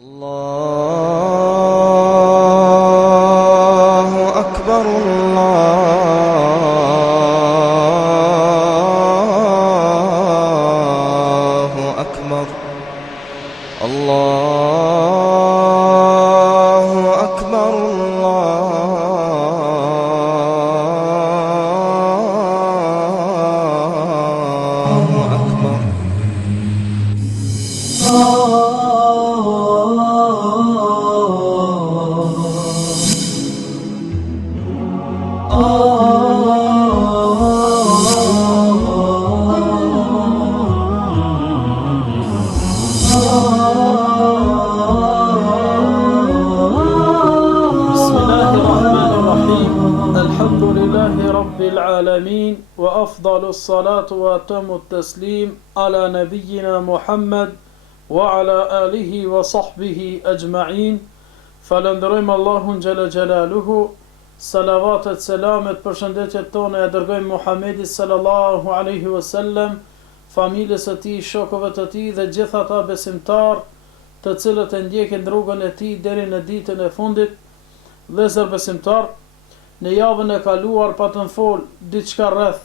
الله أكبر الله أكبر الله أكبر الله أكبر الحمد لله رب العالمين وأفضل الصلاة وأتم التسليم على نبينا محمد وعلى آله وصحبه أجمعين فلندرم الله جل جلاله salavatet, selamet, përshëndetjet tona e dërgojmë Muhamedit sallallahu alaihi wasallam, familjes së tij, shokëve të tij dhe gjithë ata besimtar të cilët e ndjekin rrugën e tij deri në ditën e fundit. Vëllezër besimtar, në javën e kaluar patëm fol diçka rreth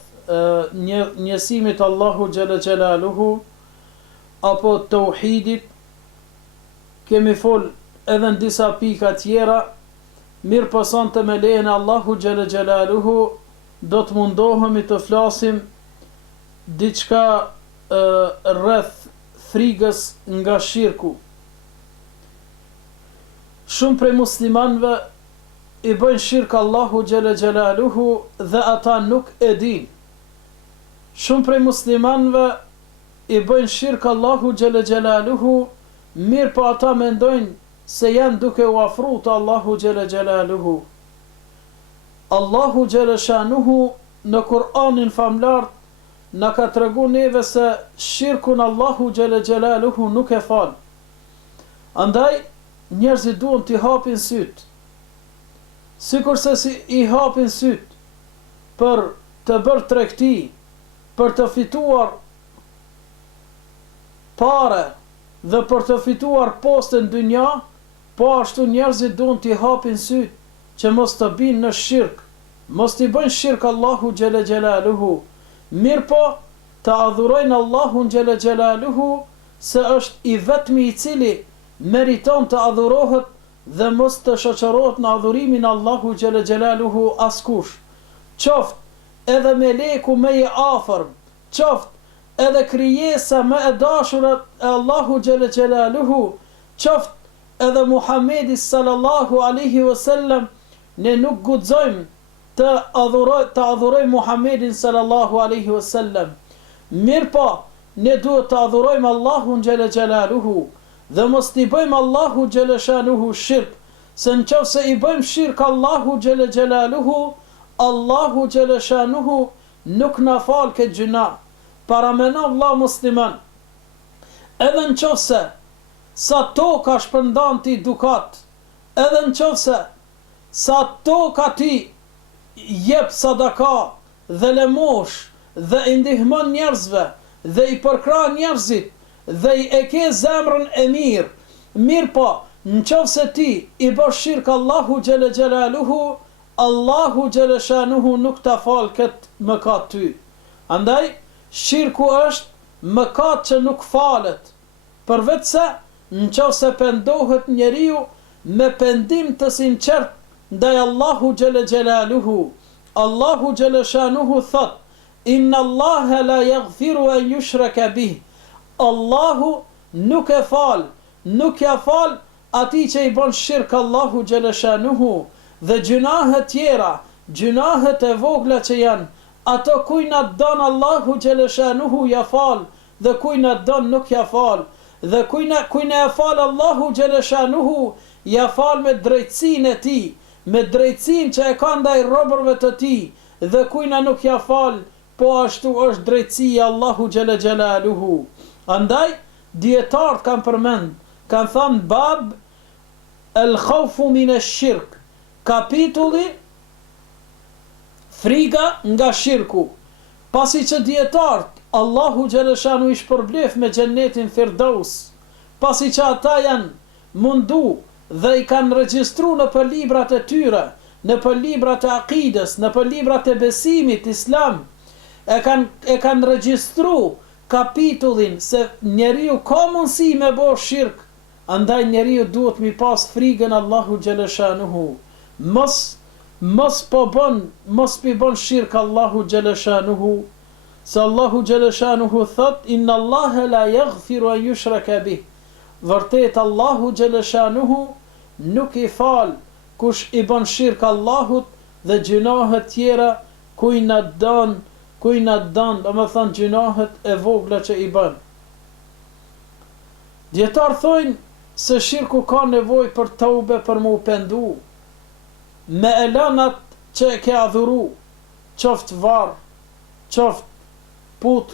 njësimit Allahu xhalla xjalaluhu apo tauhidit. Kemi fol edhe në disa pika tjera. Mirë pason të me lejën Allahu xhalla xjalaluhu do të mundohemi të flasim diçka rreth frigës nga shirku. Shumë prej muslimanëve i bëjnë shirk Allahu xhalla xjalaluhu dhe ata nuk e dinë. Shumë prej muslimanëve i bëjnë shirk Allahu xhalla xjalaluhu, mirë po ata mendojnë se janë duke u afru të Allahu xhalla xjalaluhu. Allahu xhalla shanuhu në Kur'anin famlar na ka tregu neve se shirkun Allahu xhalla xjalaluhu nuk e fal. Andaj njerëzit duhen t'i hapin syt. Sikurse si i hapin syt për të bërë tregti, për të fituar pare dhe për të fituar poste në dynja, po ashtu njerëzit duhen t'i hapin syt që mos të binë në shirk, mos t'i bëjnë shirk Allahu xhalla xjalaluhu, mirë po të adhurojnë Allahun xhalla xjalaluhu se është i vetmi i cili meriton të adhurohet dhe mos të shoqërohet në adhurimin Allahu xhalla xjalaluhu askush. Qoftë edhe meleku më i afërm, qoftë edhe krijesa më e dashur e Allahu xhalla xjalaluhu, qoftë edhe Muhamedi sallallahu alaihi wasallam, ne nuk guxojmë të adhurojmë Muhamedin sallallahu alaihi wasallam. Mirë po, ne duhet të adhurojmë Allahun xhalla xjalaluhu dhe mos t'i bëjmë Allahu xhalla shanuhu shirk, se nëse i bëjmë shirk Allahu xhalla xjalaluhu, Allahu xhalla shanuhu nuk na fal këtë gjuna. Paramendo vëlla musliman, edhe nëse sa toka shpërndan ti dukat, edhe nëse sa toka ti jep sadaka dhe lemosh dhe i ndihmon njerëzve dhe i përkran njerëzit dhe i e ke zemrën e mirë, mirë po, nëse ti i bësh shirk Allahu xhalla xjalaluhu, Allahu xhalla shanuhu nuk ta fal këtë mëkat ty. Andaj shirku është mëkat që nuk falet, përveç se nëse pendohet njeriu me pendim të sinqert ndaj Allahu xhalla xjalaluhu. Allahu xhalla shanuhu thot: Inna Allaha la yaghfiru an yushraka bih. Allahu nuk e fal, nuk ja fal atij që i bën shirk Allahu xhalla shanuhu, dhe gjunahet tjera, gjunahet e vogla që janë, ato kujna don Allahu xhalla shanuhu ja fal, dhe kujna don nuk ja fal, dhe kujna e fal Allahu xhalla shanuhu ja fal me drejtsinë e tij, me drejtsinë që e ka ndaj robërve të tij, dhe kujna nuk ja fal, po ashtu është drejtësia Allahu xhalla xjalaluhu. Andaj dietarët kanë përmend, kanë thënë bab el khawfu min ash-shirk, kapitulli friga nga shirku. Pasi që dietarët Allahu xhaleshanu i shpërblef me xhennetin Firdaus, pasi që ata janë mundu dhe i kanë regjistru në për librat e tyre, në për librat e akides, në për librat e besimit islam, e kanë regjistru kapitullin se njeriu ka mundësi me bo shirk, andaj njeriu duhet mi pas frigën Allahu Gjeleshanuhu. Mos pi bën shirk Allahu Gjeleshanuhu, se Allahu Gjeleshanuhu thot, inna Allahe la yaghfiru an yushraka bih. Vërtet Allahu Gjeleshanuhu nuk i fal kush i bën shirk Allahut dhe gjunahet tjera kuj në dan, do me thënë gjunahet e vogla që i bën. Djetar thojnë se shirku ka nevoj për taube për mu pendu, me elanat që e ke adhuru, qoft var, qoft put,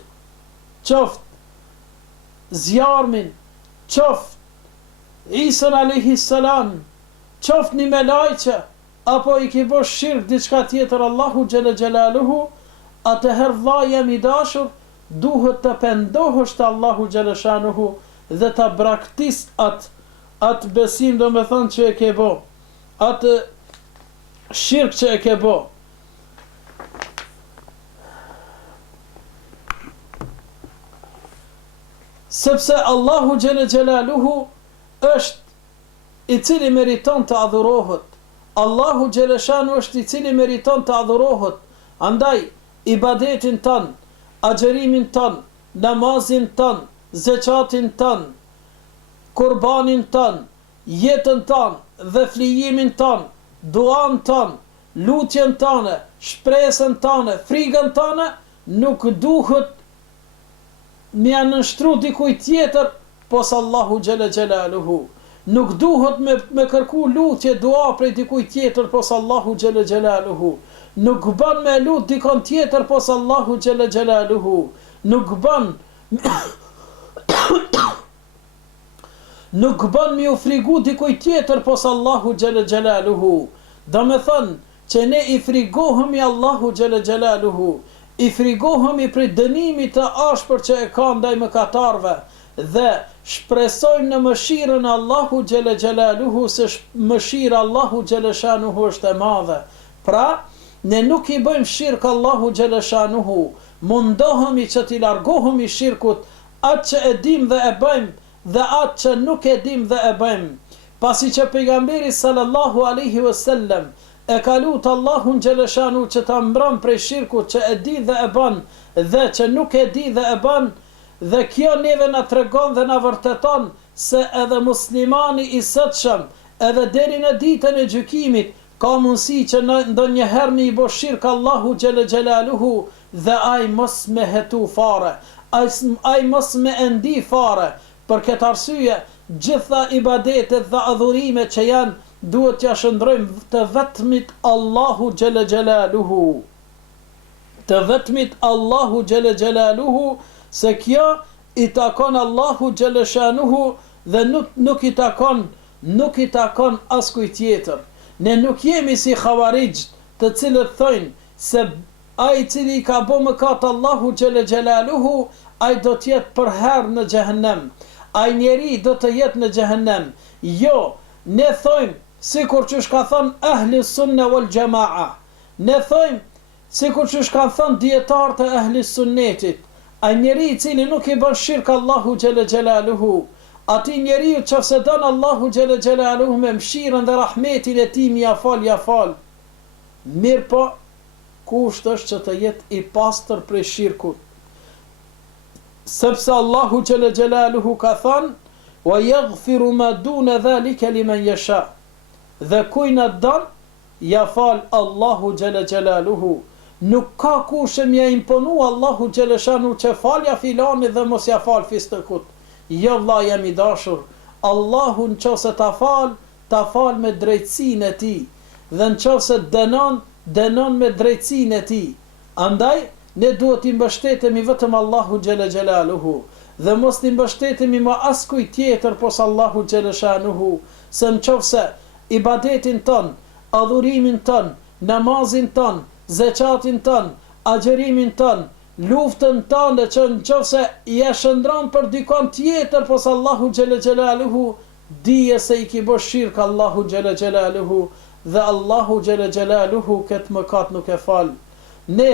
qoft zjarmin, qoft Isën a.s, qoft një melajqe, apo i ki bosh shirk diçka tjetër Allahu Gjelle Gjelaluhu, atëherë vlla jam i dashur, duhet të pendohësh të Allahu Gjeleshanuhu dhe të braktis atë besim, do me thënë që e ke bo, atë shirk që e ke bo. Sepse Allahu Gjelle Gjelaluhu është i cili meriton të adhurohet. Allahu Gjeleshanu është i cili meriton të adhurohet. Andaj, ibadetin tën, agjerimin tën, namazin tën, zeqatin tën, kurbanin tën, jetën tën dhe flijimin tën, duan tën, lutjen tëne, shpresën tëne, frigën tëne, nuk duhet me nënshtru dikuj tjetër pos Allahu Gjelle Gjelaluhu. Nuk duhet me kërku lutje, dua prej dikuj tjetër pos Allahu Gjelle Gjelaluhu. Nuk bën me lut dikon tjetër pos Allahu Gjelle Gjelaluhu. Nuk bën nuk bën me u frigu dikuj tjetër pos Allahu Gjelle Gjelaluhu. Do me thënë që ne i frigohemi Allahu Gjelle Gjelaluhu, i frigohemi prej dënimit të ashpër që e ka ndaj mëkatarve, dhe shpresojmë në mëshirën Allahu Gjelle Gjelaluhu, se mëshira Allahu Gjeleshanuhu është e madhe. Pra, ne nuk i bëjmë shirk Allahu Gjeleshanuhu, mundohemi që t'i largohemi shirkut, atë që e dim dhe e bëjmë dhe atë që nuk e dim dhe e bëjmë. Pasi që pejgamberi sallallahu alaihi wasallam e ka lutë Allahun Gjeleshanu që ta mbron prej shirkut që e di dhe e bën dhe që nuk e di dhe e bën, dhe kjo neve na tregon dhe na vërteton se edhe muslimani i sotshëm, edhe deri në ditën e gjykimit, ka mundësi që ndonjëherë me i bo shirk Allahu Gjelle Gjelaluhu dhe ai mos me hetu fare, ai mos me endi fare. Për këtë arsye, gjitha ibadetet dhe adhurime që janë, duhet t'ja shëndrojmë të vetmit Allahu Gjelle Gjelaluhu. Të vetmit Allahu Gjelle Gjelaluhu, se kjo i takon Allahu Gjeleshanuhu dhe nuk i takon askuj tjetër. Ne nuk jemi si Khawarijt, të cilët thojnë se ai cili ka bo mëkat Allahu Gjelle Gjelaluhu, ai do t'jetë për herë në xhehenem. Ai njeri do të jetë në xhehenem. Jo, ne thojmë sikur që shka thon ahli sunne wal jamaa. Ne thojmë sikur që shka thon dietarët e ahli sunnetit. Ai njeri i cili nuk i bën shirk Allahu Gjelle Gjelaluhu, ati njeri që se don Allahu Gjelle Gjelaluhu me mëshirën dhe rahmetin e tij ja fal. Mirë po, kusht është që të jetë i pastër prej shirkut. Sepse Allahu Gjelle Gjelaluhu ka thënë, wa yaghfiru ma dune dhalika liman yasha. Dhe kujna don, ja fal Allahu Gjelle Gjelaluhu. Nuk ka kushe mja imponu Allahu Gjeleshanu që falja filani dhe mos ja fal fistëkut. Jo vlla jam i dashur, Allahu në qëse ta fal me drejtsin e ti, dhe në qëse dënon me drejtsin e ti. Andaj, ne duhet i mbështetemi vetëm Allahu Gjelle Gjelaluhu, dhe mos i mbështetemi ma askuj tjetër pos Allahu Gjeleshanuhu, se në qëse ibadetin ton, adhurimin ton, namazin ton, zeqatin tën, agjerimin tën, luftën tënde që në qëse i e shëndran për dikon tjetër pos Allahu Gjelle Gjelaluhu, dije se i ki bë shirk Allahu xhela xhelaluhu, dhe Allahu xhela xhelaluhu këtë mëkat nuk e fal. Ne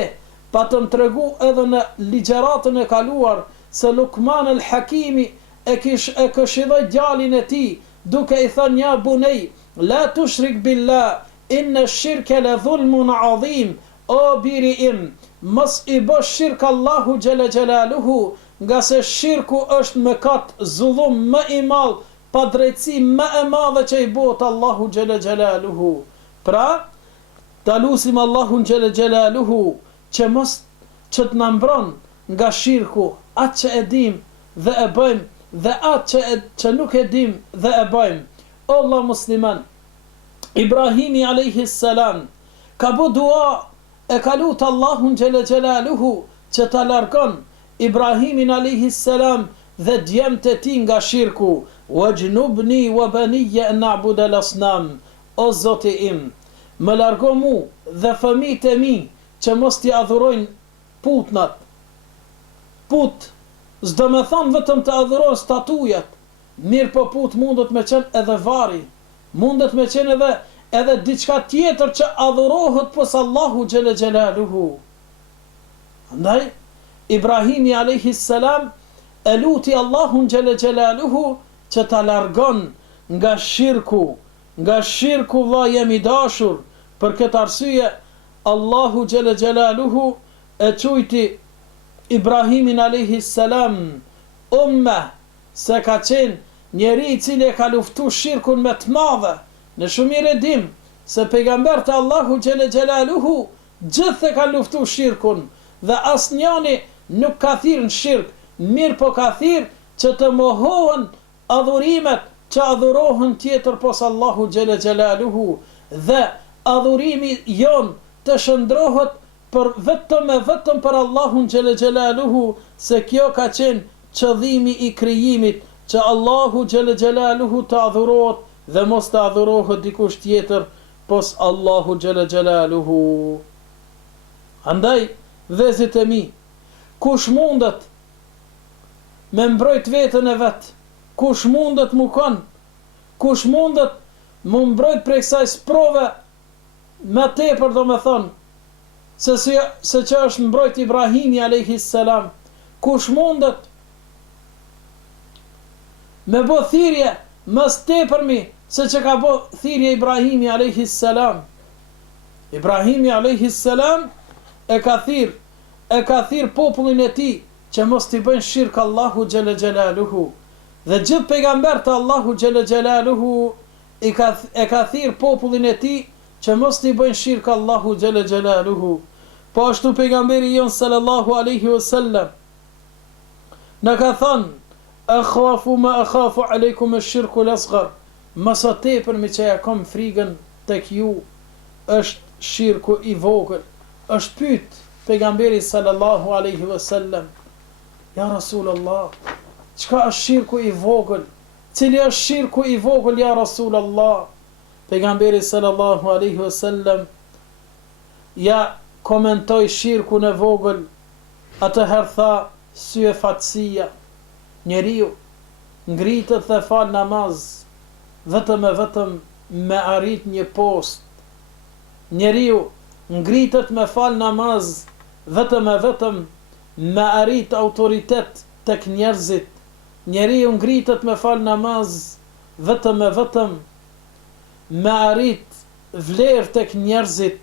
patëm tregu edhe në ligjëratën e kaluar se Lukman el Hakimi e këshilloi djalin e tij duke i thënë ja bunej la tushrik billah inna ash-shirka la dhulmun adhim, o biri im mos i bësh shirk Allahu xhela xhelaluhu, nga se shirku është mëkat, zullum më i madh, pa drejtësi më e madhe që i bëhet Allahu xhela xhelaluhu. Pra ta lutim Allahun xhela xhelaluhu që mos që të na mbron nga shirku, atë që e dim dhe e bëjmë dhe atë që nuk e dim dhe e bëjmë. O Allah musliman, Ibrahimi alayhi salam ka bu dua, e ka lutë Allahun xhela xhelaluhu që ta largon Ibrahimin alayhi salam dhe djemtë e tij nga shirku. Wajnubni wa baniya an na'budu al-asnam, o Zoti im, më largo mu dhe fëmijët e mi që mos t'i adhurojnë putnat. Put s'do me thonë vetëm të adhurojnë statujat, mirë po put mundet me qenë edhe vari, mundet me qenë edhe diçka tjetër që adhurohet pos Allahu xhela xhelaluhu. Andaj Ibrahimi alayhi salam e luti Allahun xhela xhelaluhu që ta largon nga shirku vlla jemi dashur. Për këtë arsye Allahu xhela xhelaluhu e quajti Ibrahimin alayhi salam umma, se ka qenë njeri i cili e ka luftu shirkun me të madhe. Në shumë mirë e dim se pejgambert e Allahu xhela xhelaluhu gjithë e ka luftu shirkun dhe asnjëri nuk ka thirrë në shirk, mirë po ka thirrë që të mohohen adhurimet që adhurohen tjetër pos Allahu xhela xhelaluhu, dhe adhurimi jon të shndrohet për vetëm për Allahun xhela xhelaluhu, se kjo ka qenë qëllimi i krijimit, që Allahu xhela xhelaluhu të adhurohet dhe mos të adhurohet dikush tjetër pos Allahu xhela xhelaluhu. Andaj vëllezërit e mi, kush mundet me mbrojt veten e vet, kush mundet mu kon, kush mundet mu mbrojt prej kësaj sprove me tepër, do me thonë, se që është mbrojt Ibrahimi alayhi salam, kush mundet me bë thirrje mës tepërmi se që ka bë thirrje Ibrahimi alayhi salam. Ibrahimi alayhi salam e ka thirr popullin e tij që mos t'i bëjnë shirk Allahu xhela xhelaluhu, dhe gjithë pejgambert e Allahu xhela xhelaluhu e ka thirr popullin e tij që mos t'i bëjnë shirk Allahu xhela xhelaluhu. Po ashtu pejgamberi jon sallallahu alaihi wasallam na ka thënë akhafu ma akhafu aleikum ash-shirku al-asghar, mos sa tepërmi që ja kam frikën tek ju është shirku i vogël. Është pyet pejgamberi sallallahu alaihi wasallam, ja Rasulullah, çka është shirku i vogël? Cili është shirku i vogël ja Rasulullah? Pejgamberi sallallahu alaihi wasallam ja komentoi shirkun e vogël, atëherë tha sy e fatësia. Njeriu ngritet dhe fal namaz vetëm me arrit një post. Njeriu ngritet me fal namaz vetëm me arrit autoritet tek njerëzit. Njeriu ngritet me fal namaz vetëm me arrit vlerë tek njerëzit.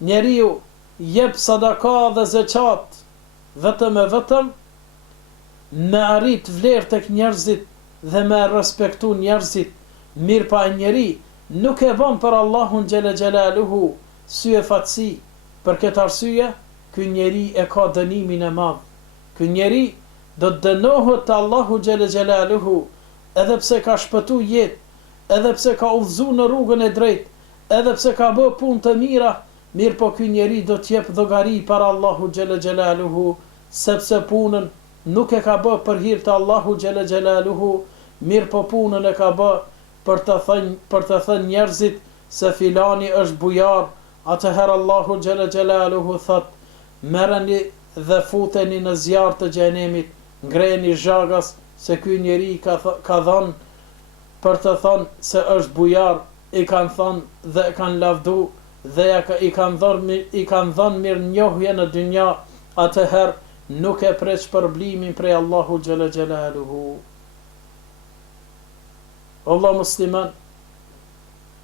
Njeriu jep sadaka dhe zeqat vetëm me arrit vlerë tek njerëzit dhe me respektu njerëzit. Mirë pa njeri nuk e bën për Allahun xhela xhelaluhu sy e fatësi. Për këtë arsye, ky njeri e ka dënimin e madh. Ky njeri do të dënohet te Allahu xhela xhelaluhu, edhe pse ka shpëtu jetë, edhe pse ka udhëzu në rrugën e drejtë, edhe pse ka bë punë të mira, mirë po ky njeri do të jep llogari para Allahu xhela xhelaluhu, sepse punën nuk e ka bë për hir të Allahu xhela xhelaluhu, mirë po punën e ka bë për të thënë njerëzit se filani është bujar. Atëherë Allahu xhela xhelaluhu thot, merreni dhe futeni në zjarr të xhenemit, ngreni zhagas, se ky njeri ka dhënë për të thonë se është bujar, i kanë thonë dhe kanë lavdu dhe i kanë dhënë mirë njohje në dynja, atëherë nuk e preç përblimin prej Allahu xhalla xjalaluhu. Allah musliman,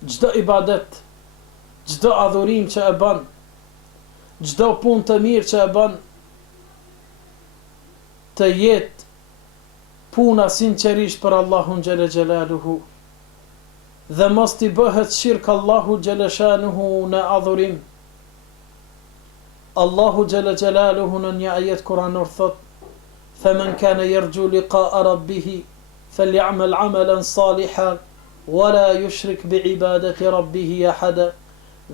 çdo ibadet, çdo adhurim që e bën, çdo punë të mirë që e bën, të jetë puna sinqerisht për Allahun xhalla xjalaluhu, dhe mos t'i bëhet shirk Allahu xhalla shanuhu në adhurim. Allahu xhalla xjalaluhu në një ajet kuranor thot: "Faman kana yarju liqa'a rabbih falyamal 'amalan salihan wala yushrik bi'ibadati rabbih ahada."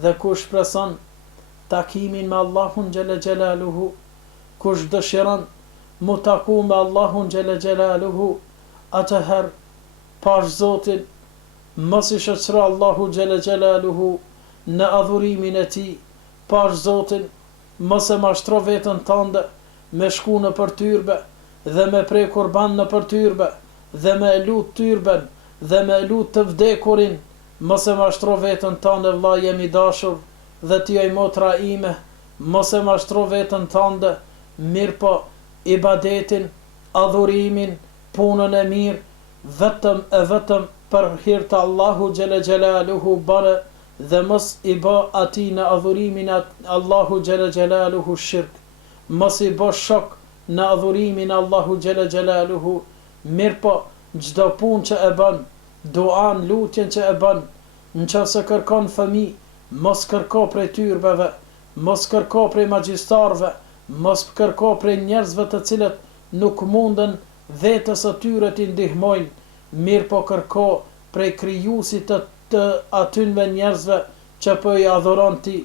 Dhe kush preson takimin me Allahun xhalla xjalaluhu, kush dëshiron mu taku me Allahun xhalla xjalaluhu, atëherë pash Zotin mos i shoqëro Allahu xhalla xjalaluhu në adhurimin e tij, pash Zotin mos e mashtro veten tënde me shku në përtyrbe dhe me prej kurban në përtyrbe dhe me lut tyrben dhe me lut të vdekurin. Mos e mashtro veten tënde, vëlla, jemi dashur dhe ti oj motra ime, mos e mashtro veten tënde, mirë po ibadetin, adhurimin, punën e mirë, vetëm për hir të Allahu xhalla xjalaluhu bane, dhe mos i bë atij në adhurimin e Allahu xhalla xjalaluhu shirk. Mos i bë shok në adhurimin e Allahu xhalla xjalaluhu. Mirë po çdo punë që e bën, duan, lutjen që e bën, nëse kërkon fëmijë, mos kërko prej tyrbeve, mos kërko prej magjistarve, mos kërko prej njerëzve të cilët nuk munden vetës e tyre t'i ndihmojnë, mirë po kërko prej krijuesit të atynve njerëzve që po i adhuron ti.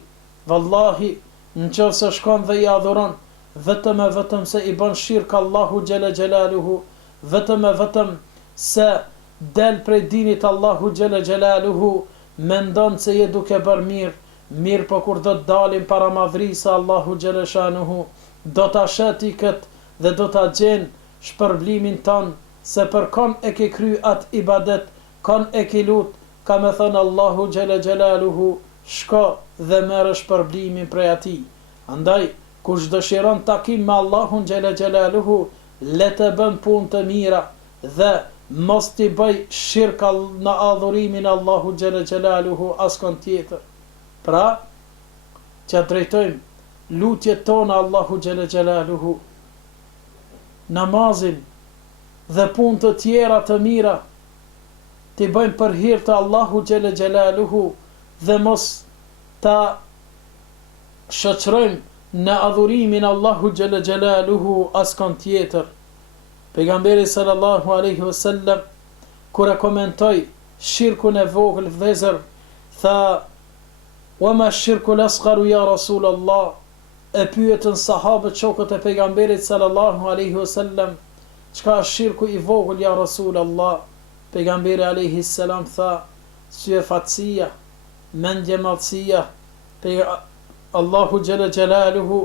Vallahi, nëse shkon dhe i adhuron vetëm se i bën shirk Allahu xhalla xjalaluhu, vetëm se del prej dinit Allahu xhalla xjalaluhu, mendon se je duke bërë mirë po kur do të dalim para madhrisë Allahu xhalla shanuhu, do ta sheti kët dhe do ta gjen shpërblimin ton, se për kon e ke kry atë ibadet, kon e ke lut, ka me thënë Allahu xhalla xjalaluhu, shko dhe merr shpërblimin prej atij. Andaj kush dëshiron takim me Allahun xhalla xjalaluhu, le të bën punë të mira dhe mos t'i bëj shirk në adhurimin Allahu xhalla xjalaluhu askon tjetër. Pra, që drejtojmë lutjet tona Allahu xhalla xjalaluhu, namazin dhe punë të tjera të mira t'i bëjmë për hir të Allahu xhalla xjalaluhu dhe mos ta shoqërojmë në adhurimin Allahu xhalla xjalaluhu askon tjetër. Pejgamberi sallallahu alaihi wasallam kur e komentoi shirkun e vogël, vëllezër, tha: "Wa ma shirku al-asgharu ya Rasulullah." E pyetën sahabët shokët e pejgamberit sallallahu alaihi wasallam, çka është shirku i vogël ja Rasulullah? Pejgamberi alaihi salam tha: "Syefatësia, mendjemadhësia." Allahu xhalla xjalaluhu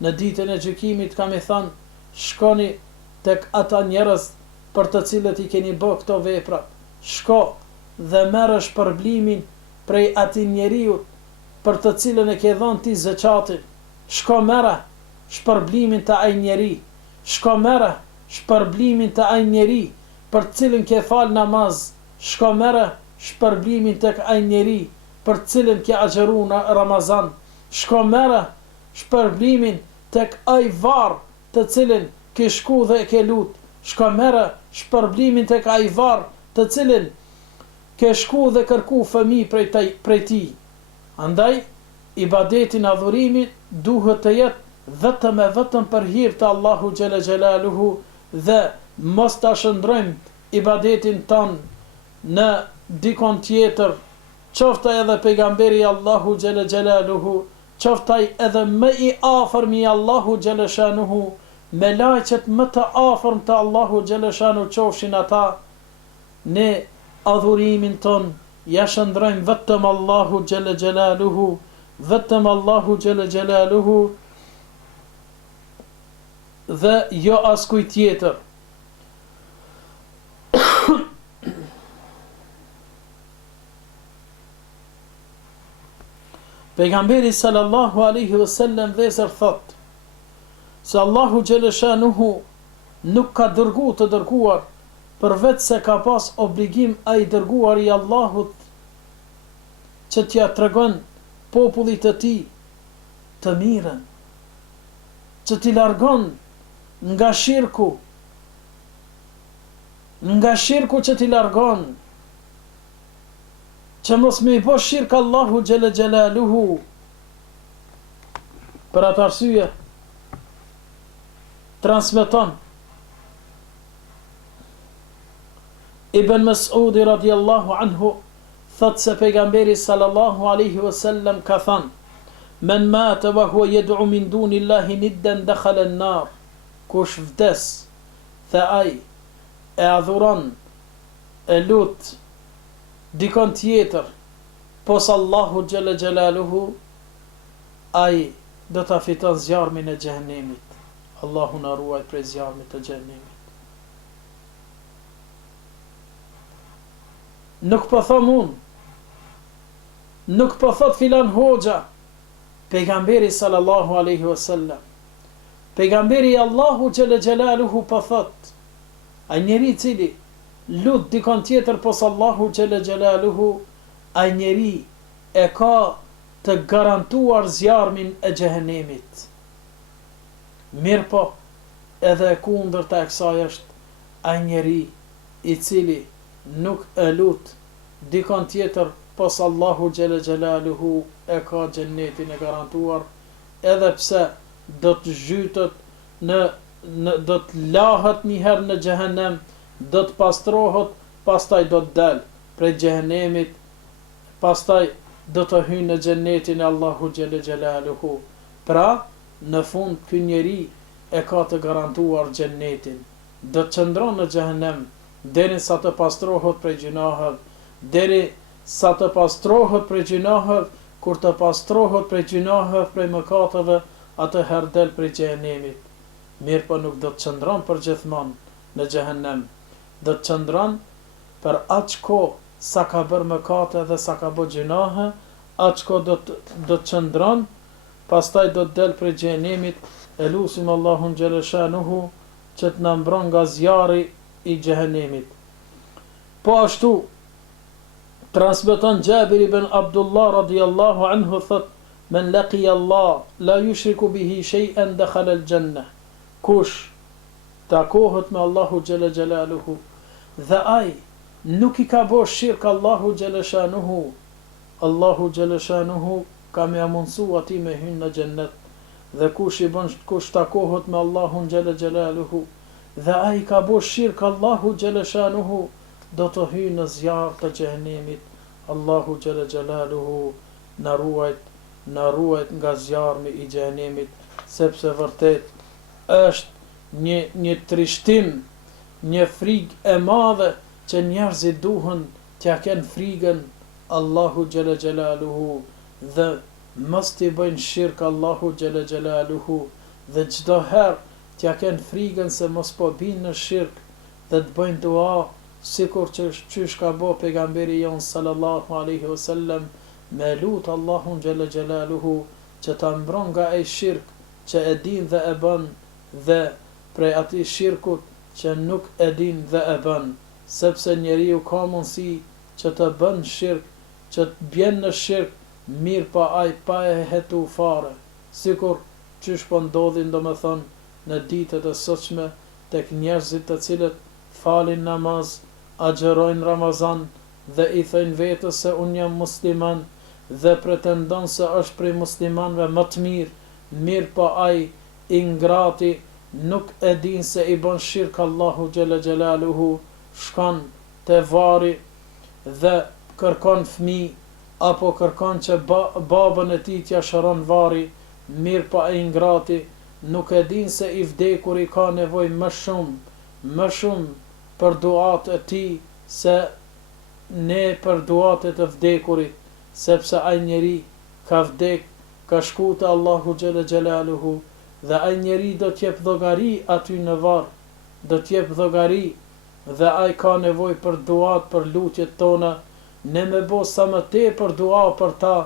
në ditën e gjykimit ka më thënë: "Shkoni tek ata njerëz për të cilët i keni bë këto vepra. Shko dhe merr shpërblimin prej atij njeriu për të cilën e ke dhënë ti zakatin. Shko merr shpërblimin të ai njeri. Shko merr shpërblimin të ai njeri për të cilën ke fal namaz. Shko merr shpërblimin tek ai njeri për të cilën ke agjëru në Ramazan. Shko merr shpërblimin tek ai varr të cilën ke shku dhe ke lut. Shko merr shpërblimin tek ai varr të cilën ke shku dhe kërku fëmijë prej tij. Andaj ibadetin, adhurimin duhet të jetë vetëm për hir të Allahu xhalla xjalaluhu dhe mos ta shndrojmë ibadetin ton në dikon tjetër, qoftë edhe pejgamberi Allahu xhalla xjalaluhu, qoftë edhe më i afërmi Allahu xhalla shanuhu, me lajqet më të afërm të Allahu xhalla shanuhu qofshin ata, ne adhurimin ton ja shndrojmë vetëm Allahu xhalla xjalaluhu, vetëm Allahu xhalla xjalaluhu dhe jo askujt tjetër. Pejgamberi sallallahu alaihi wasallam vëzër thot se Allahu xhaleshanuhu nuk ka dërgu të dërguar përveç se ka pas obligim ai dërguar i Allahut që t'ja tregon popullit të tij të mirën, që t'i largon nga shirku që t'i largon, që mos me i bo shirk Allahu xhele xhelaluhu. Për atë arsye transmeton Ibn Mas'udi radiallahu anhu thot se pejgamberi sallallahu alaihi wasallam ka thënë: Men mata wa huwa yad'u min dunillahi niddan dakhala an-nar. Kush vdes dhe ai e adhuron, e lut dikon tjetër pos Allahu xhele xhelaluhu, ai do ta fiton zjarmin e xhehenemit. Allahu na ruaj prej zjarmit të xhehenemit. Nuk po them unë, nuk po thot filan hoxha, pejgamberi sallallahu alaihi wasallam. Pejgamberi Allahu xhele xhelaluhu po thot: ai njeri i cili lut dikon tjetër pos Allahu xhele xhelaluhu, ai njeri e ka të garantuar zjarmin e xhehenemit. Mirë po, edhe e kundërta e kësaj është ai njeri i cili nuk e lut dikon tjetër pos Allahu xhele xhelaluhu, e ka xhennetin e garantuar, edhe pse do të zhytet do të lahet një herë në xhehenem, do të pastrohet, pastaj do të dal prej xhehenemit, pastaj do të hyjë në xhennetin e Allahu xhele xhelaluhu. Pra, në fund ky njeri e ka të garantuar xhennetin. Do të qëndron në xhehenem deri sa të pastrohet prej gjunaheve, deri sa të pastrohet prej gjunaheve. Kur të pastrohet prej gjunaheve, prej mëkateve, atëherë del prej xhehenemit. Mirë po nuk do të qëndron për gjithmonë në xhehenem. Do të qëndron për aq kohë sa ka bërë mëkate dhe sa ka bërë gjunahe, aq kohë do të qëndron, pastaj do të del prej xhehenemit. E lutim Allahun xhaleshanuhu që të na mbron nga zjarri i xhehenemit. Po ashtu transmeton Jabir ibn Abdullah radiallahu anhu thot: Men laqiya Allah la yushriku bihi shay'an dakhala al-jannah. Kush takohet me Allahu xhele xhelaluhu dhe ai nuk i ka bo shirk Allahu xhaleshanuhu, Allahu xhaleshanuhu ka me amundsu ati me hyn në xhennet. Dhe kush takohet me Allahun xhele xhelaluhu dhe ai ka bo shirk Allahu xhaleshanuhu, do të hyjë në zjarr të xhehenemit. Allahu xhele xhelaluhu na ruajt nga zjarmi i xhehenemit, sepse vërtet është një trishtim, një frikë e madhe që njerëzit duhen t'ja kenë frigën Allahu xhele xhelaluhu dhe mos t'i bëjnë shirk Allahu xhele xhelaluhu, dhe çdo herë t'ja kenë frigën se mos po binë në shirk, dhe të bëjnë dua sikur që qysh ka bo pejgamberi jon sallallahu alaihi wasallam, me lut Allahun xhele xhelaluhu që ta mbron nga ai shirk që e din dhe e bën, dhe prej atij shirkut që nuk e din dhe e bën, sepse njeriu ka mundësi që të bën shirk, që të bjen në shirk, mirë pa ai pa e hetu fare, sikur qysh po ndodhin domethënë në ditët e sotshme tek njerëzit të cilët falin namaz, agjerojnë Ramazan dhe i thëjnë vetës se unë jam musliman dhe pretendon se është prej muslimanve më të mirë, mirë pa ai ingrati nuk e din se i bën shirk Allahu xhele xhelaluhu, shkon te vari dhe kërkon fëmijë, apo kërkon që babën e tij t'ja shëron vari, mirë pa ai ingrati nuk e din se i vdekuri ka nevojë më shumë për duat e tij se ne për duat e të vdekurit, sepse ai njeri ka vdek, ka shku te Allahu xhele xhelaluhu, dhe ai njeri do t'jep dhogari aty në varr, do t'jep dhogari, dhe ai ka nevojë për duat, për lutjet tona, ne me bo sa më tepër dua për ta,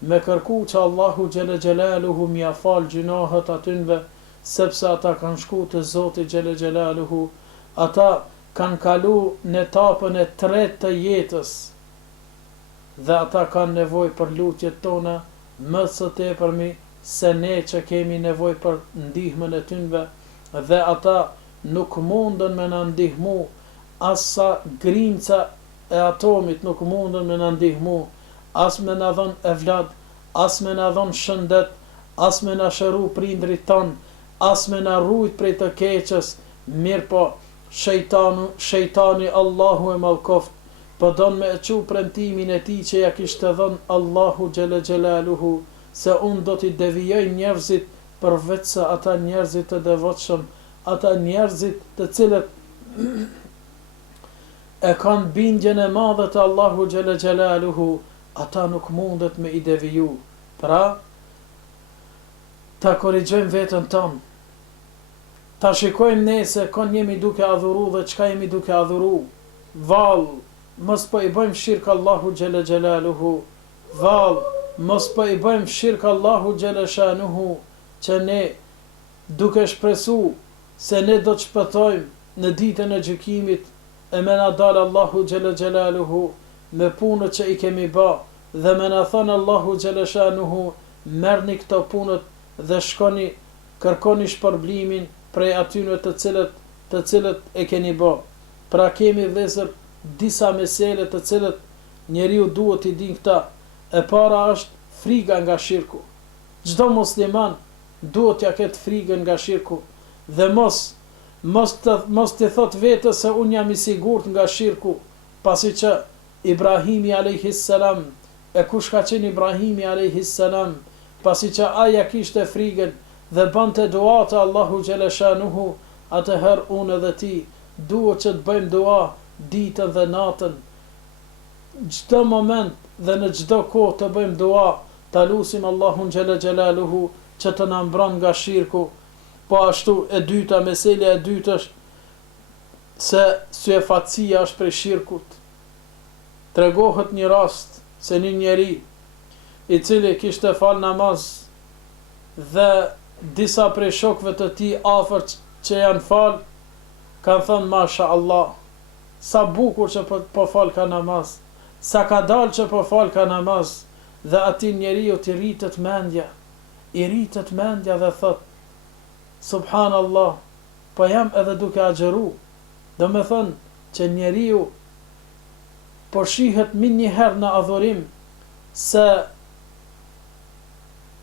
me kërku që Allahu xhele xhelaluhu m'ia fal gjunahet atynve, sepse ata kanë shku te Zoti xhele xhelaluhu, ata kanë kalu në etapën e tretë të jetës dhe ata kanë nevojë për lutjet tona më së tepërmi se ne që kemi nevojë për ndihmën e tyre, dhe ata nuk mundën me na ndihmu, as sa grinca e atomit nuk mundën me na ndihmu, as me na dhon evlad, as me na dhon shëndet, as me na shëru prindrit ton, as me na rujt prej të keqës. Mirë po, shejtani Allahu e malkoft, po don me e qu premtimin e tij që ja kishte dhënë Allahu xhele xhelaluhu, se unë do t'i devijoj njerëzit përveç se ata njerëzit të devotshëm, ata njerëzit të cilët e kanë bindjen e madhe të Allahu xhele xhelaluhu, ata nuk mundet me i deviju. Pra, ta korrigjojmë veten tonë, ta shikojmë ne se kon jemi duke adhuru dhe çka jemi duke adhuru. Val, mos po i bëjmë shirk Allahu xhele xhelaluhu. Val, mos po i bëjmë shirk Allahu xhele shanuhu, që ne duke shpresu se ne do të shpëtojmë në ditën e gjykimit, e me na dal Allahu xhele xhelaluhu me punët që i kemi bë, dhe me na thënë Allahu xhele shanuhu, merrni këto punët dhe shkoni kërkoni shpërblimin prej atyre të cilët e keni bë. Pra kemi vëzër disa mesele të cilët njeriu duhet i din këta. E para është friga nga shirku. Çdo musliman duhet ja ketë frigën nga shirku dhe mos të thot vetes se un jam i sigurt nga shirku, pasi që Ibrahimi alayhis salam, e kush ka qenë Ibrahimi alayhis salam, pasi që aja kishte frigën dhe bante dua te Allahu xhele shanuhu, atëherë unë edhe ti duhet që të bëjmë dua ditën dhe natën, çdo moment dhe në çdo kohë të bëjmë dua, ta lutim Allahun xhele xhelaluhu që të na mbron nga shirku. Po ashtu e dyta, meselja e dytë është se syefatësia është prej shirkut. Tregohet një rast se një njeri i cili kishte fal namaz dhe disa prej shokëve të tij afër që janë fal kanë thënë masha Allah, sa bukur që po fal ka namaz, sa ka dalë që po fal ka namaz, dhe ati njeriu t'i rritet mendja, dhe thot subhanallah, po jam edhe duke agjeru. Do me thënë që njeriu po shihet min një herë në adhurim se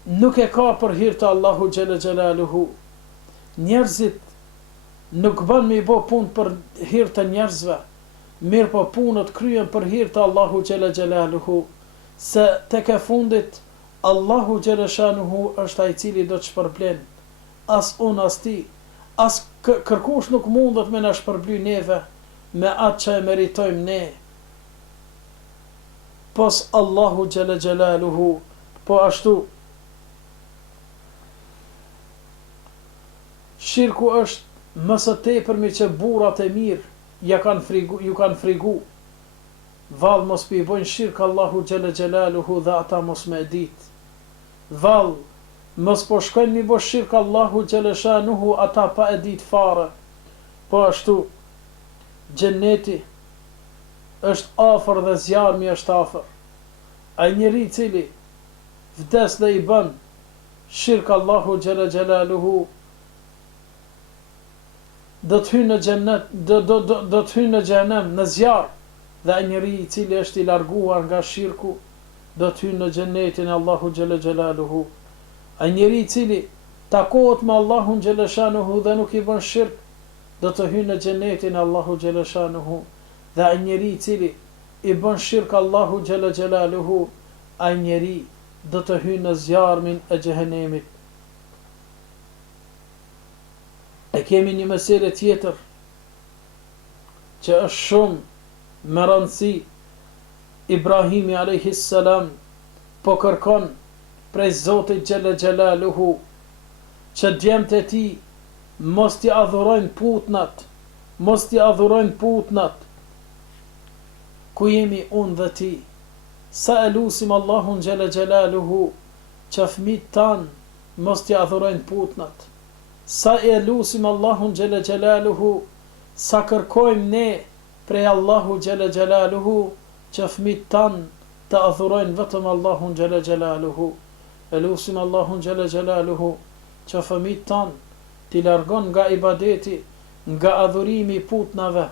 nuk e ka për hir të Allahu xhele xhelaluhu. Njerëzit nuk bën me i bë punë për hir të njerëzve, mirë po punët kryen për hir të Allahu xhele xhelaluhu, se tek e fundit Allahu xhele shanuhu është ai i cili do të shpërblen. As unë as ti, as kërkush nuk mundet me na shpërbly neve me atë që e meritojmë ne, pos Allahu xhele xhelaluhu. Po ashtu shirku është më së tepërmi që burrat e mirë ju kanë frigu. Vall, mos pi bojnë shirk Allahu xhele xhelaluhu dhe ata mos me dit. Vall, mos po shkojnë mi bo shirk Allahu xhele shanuhu ata pa e dit fare. Po ashtu xheneti është afër dhe zjarmi është afër. Ai njeri i cili vdes dhe i bën shirk Allahu xhele xhelaluhu do të hyjë në xhennet, do të hyjë në xhenem, në zjarr, dhe ai njeri i cili është i larguar nga shirku do të hyjë në xhennetin e Allahu xhele xhelaluhu. Ai njeri i cili takohet me Allahun xhele shanuhu dhe nuk i bën shirk do të hyjë në xhennetin e Allahu xhele shanuhu. Dhe ai njeri i cili i bën shirk Allahu xhele xhelaluhu, ai njeri do të hyjë në zjarmin e xhehenemit. E kemi një mesele tjetër që është shumë me rëndësi. Ibrahimi alayhis salam po kërkon prej Zotit xhele xhelaluhu që djemtë e tij mos t'i adhurojnë putnat, ku jemi unë dhe ti, sa e lusim Allahun xhela xhelaluhu që fëmijët tan mos t'i adhurojnë putnat. Sa e lusim Allahun xhela xhelaluhu sa kërkojmë ne prej Allahu xhela xhelaluhu që fëmijët tan të adhurojnë vetëm Allahun xhela xhelaluhu. E lusim Allahun xhela xhelaluhu që fëmijët tan t'i largon nga ibadeti, nga adhurimi putnave,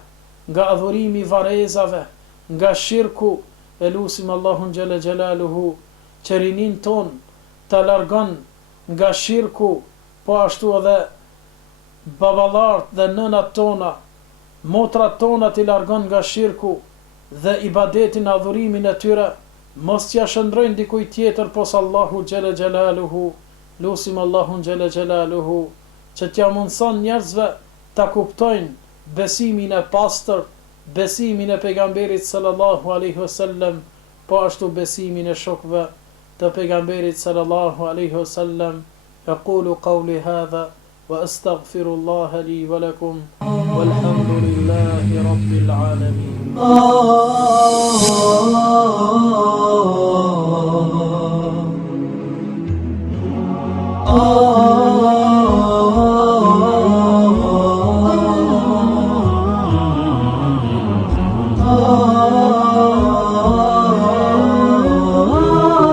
nga adhurimi varezave, nga shirku. E lusim Allahun xhela xhelaluhu që rinin ton të largon nga shirku, po ashtu edhe babalart dhe nënat tona, motrat tona t'i largon nga shirku dhe ibadetin, adhurimin e tyre, mos t'ja shëndrojnë dikuj tjetër pos Allahu xhela xhelaluhu. Lusim Allahun xhela xhelaluhu që t'ja mundson njerëzve ta kuptojnë besimin e pastër, besimin e pejgamberit sallallahu alaihi wasallam, po ashtu besimin e shokëve të pejgamberit sallallahu alaihi wasallam. Aqulu qawli hadha wa astaghfirullaha li wa lakum walhamdulillahi rabbil alamin.